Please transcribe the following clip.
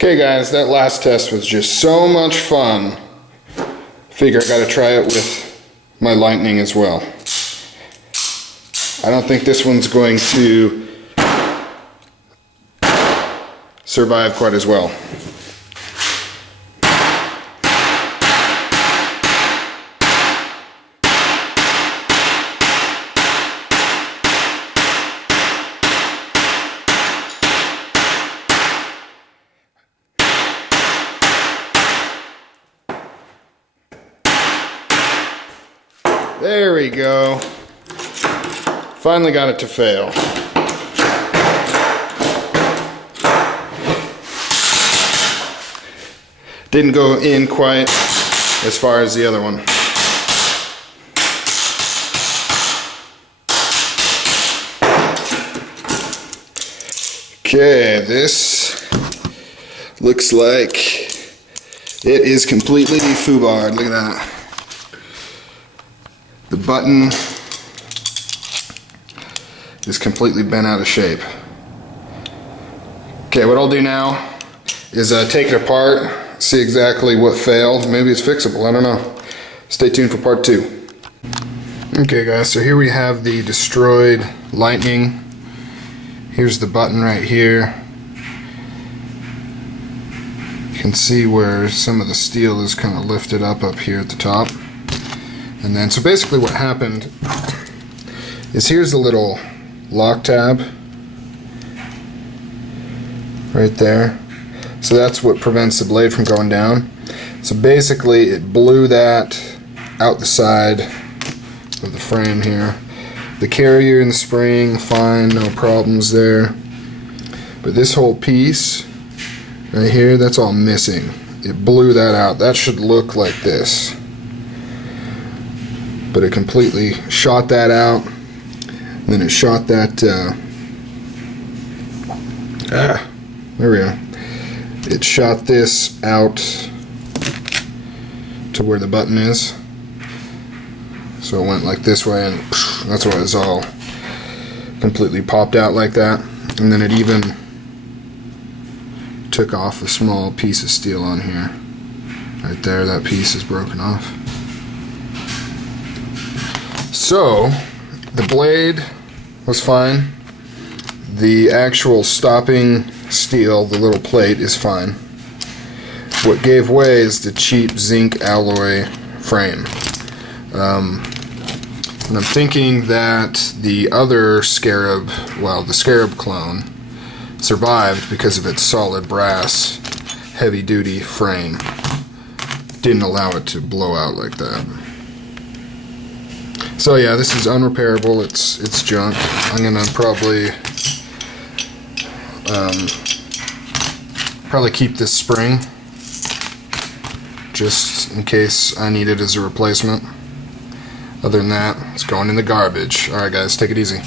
Okay guys, that last test was just so much fun. Figure I gotta try it with my lightning as well. I don't think this one's going to survive quite as well. There we go. Finally got it to fail. Didn't go in quite as far as the other one. Okay, this looks like it is completely foobarred. Look at that. The button is completely bent out of shape. Okay, what I'll do now is take it apart, see exactly what failed. Maybe it's fixable, I don't know. Stay tuned for part 2. Okay guys, so here we have the destroyed lightning. Here's the button right here. You can see where some of the steel is kind of lifted up here at the top. And then, so basically what happened is here's the little lock tab right there. So that's what prevents the blade from going down. So basically it blew that out the side of the frame here. The carrier and the spring, fine, no problems there. But this whole piece right here, that's all missing. It blew that out. That should look like this. But it completely shot that out. Then it shot that, there we go. It shot this out to where the button is. So it went like this way, and that's why it's all completely popped out like that. And then it even took off a small piece of steel on here. Right there, that piece is broken off. So, the blade was fine. The actual stopping steel, the little plate, is fine. What gave way is the cheap zinc alloy frame. And I'm thinking that the other Scarab, well, the Scarab clone, survived because of its solid brass, heavy-duty frame. Didn't allow it to blow out like that. So yeah, this is unrepairable. It's junk. I'm gonna probably keep this spring just in case I need it as a replacement. Other than that, it's going in the garbage. Alright guys, take it easy.